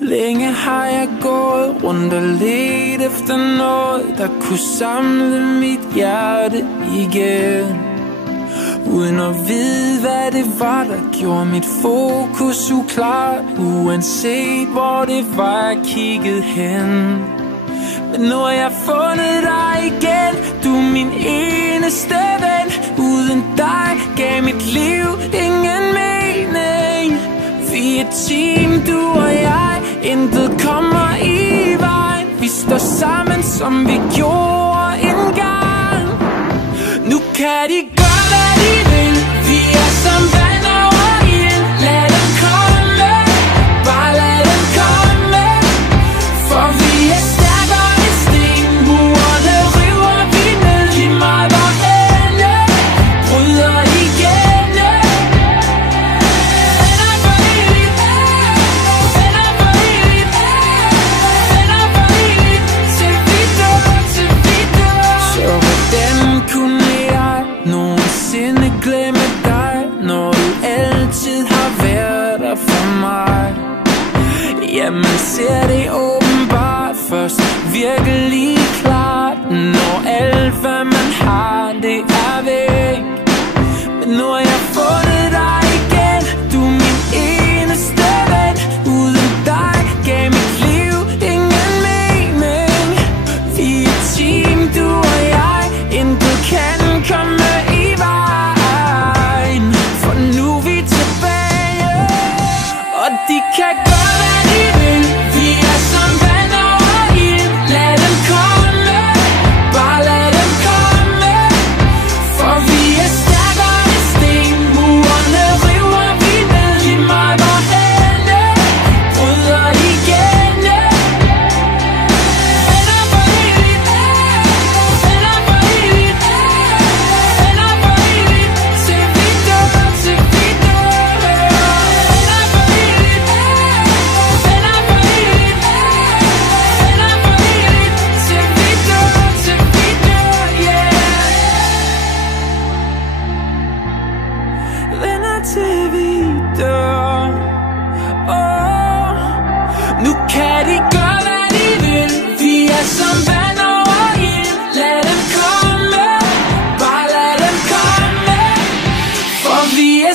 Længe har jeg gået rundt og let efter noget, der kunne samle mit hjerte igen, uden at vide, hvad det var, der gjorde mit fokus uklart, uanset hvor det var, jeg kiggede hen. Men nu har jeg fundet dig igen, du er min eneste ven. Uden dig gav mit liv ingen mening. Vi er et team, du og jeg, intet kommer i vejen. Vi står sammen, som vi gjorde engang. Nu kan de gøre, hvad de vil. Vi er som vand over ild. Lad dem komme, bare lad dem komme. For vi er stærkere end sten. Murene river vi ned. Lige meget hvor ende bryder igennem. Venner for evigt, venner for evigt, venner for evigt. Til vi dør, til vi dør. Så hvordan kunne jeg nogensinde glemme dig, når du altid har været der for mig? Ja, man ser det åbenbart først virkelig klart, når alt hvad man har, det er væk. Men nu har jeg fundet dig igen, du er min eneste ven. Uden dig gav mit liv ingen mening. Vi er et team, du og jeg, intet kan komme i vejen. For nu er vi tilbage, og de kan gøre, hvad de vil. Vi er som vand over ild. Lad dem komme, bare lad dem komme. For vi er stærkere end sten. Murene river vi ned. Lige meget hvor ende bryder igennem. Venner for evigt, venner for evigt, venner for evigt. Til vi dør, til vi dør. Venner for evigt, venner for evigt, venner for evigt. Til vi dør, til vi dør, yeah. Venner til vi dør. Nu kan de gøre, hvad de vil. Vi er som vand over ild. Lad dem komme, bare lad dem komme. For vi er